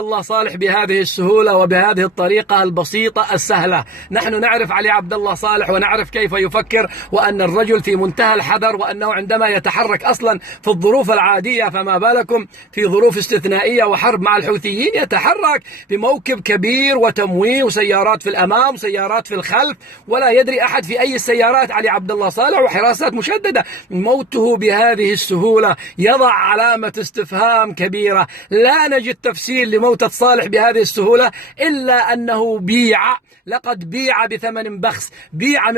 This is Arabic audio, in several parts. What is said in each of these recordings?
الله صالح بهذه السهولة وبهذه الطريقة البسيطة السهلة. نحن نعرف علي عبد الله صالح ونعرف كيف يفكر، وأن الرجل في منتهى الحذر، وأنه عندما يتحرك أصلا في الظروف العادية فما بالكم في ظروف استثنائية وحرب مع الحوثيين، يتحرك بموكب كبير وتمويه وسيارات في الأمام وسيارات في الخلف، ولا يدري أحد في أي السيارات علي عبد الله صالح، وحراسات مشددة. موته بهذه السهولة يضع علامة استفهام كبيرة. لا نجد تفسير لموت صالح بهذه السهولة إلا أنه بيع، لقد بيع بثمن بخس. بيع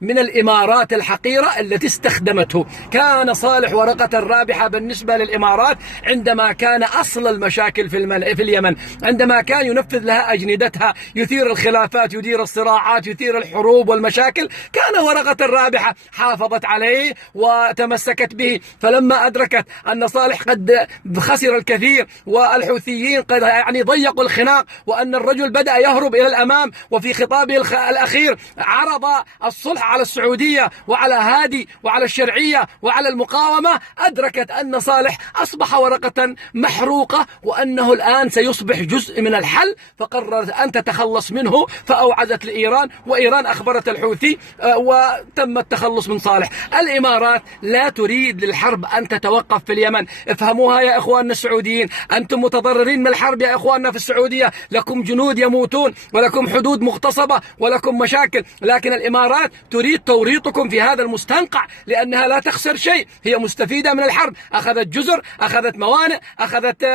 من الإمارات الحقيرة التي استخدمته. كان صالح ورقة رابحة بالنسبة للإمارات عندما كان أصل المشاكل في اليمن، عندما كان ينفذ لها أجندتها، يثير الخلافات، يدير الصراعات، يثير الحروب والمشاكل، كان ورقة رابحة، حافظت عليه وتمسكت به. فلما أدركت أن صالح قد خسر الكثير والحوثيين قد ضيقوا الخناق، وأن الرجل بدأ يهرب إلى الأمام، وفي خطابه الأخير عرض الصلح على السعودية وعلى هادي وعلى الشرعية وعلى المقاومة، أدركت أن صالح أصبح ورقة محروقة، وأنه الآن سيصبح جزء من الحل، فقررت أن تتخلص منه، فأوعزت لإيران، وإيران أخبرت الحوثي، وتم التخلص من صالح. الإمارات لا تريد للحرب أن تتوقف في اليمن. افهموها يا إخواننا السعوديين، أنتم متضررين من الحرب يا إخواننا في السعودية، لكم جنود يموتون، ولكم حدود مغتصبة، ولكم مشاكل، لكن الإمارات تريد توريطكم في هذا المستنقع، لأنها لا تخسر شيء، هي مستفيدة من الحرب. أخذت جزر، أخذت موانئ، أخذت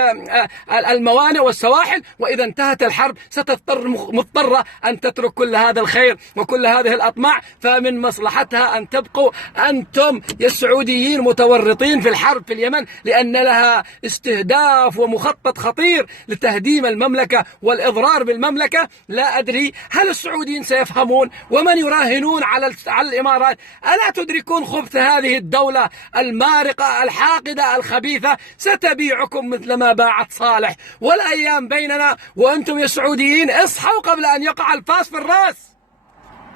الموانئ والسواحل، وإذا انتهت الحرب ستضطر مضطرة أن تترك كل هذا الخير وكل هذه الأطماع. فمن مصلحتها أن تبقوا أنتم يا السعوديين متورطين في الحرب في اليمن، لأن لها استهداف ومخطط خطير لتهديم المملكة والإضرار بالمملكة. لا أدري هل السعوديين سيفهمون، ومن يراهنون على الإمارات. ألا تدركون خبث هذه الدولة المارقة الحاقدة الخبيثة؟ ستبيعكم مثل ما باعت صالح، والأيام بيننا، وأنتم يا السعوديين اصحوا قبل أن يقع الفاس في الرأس.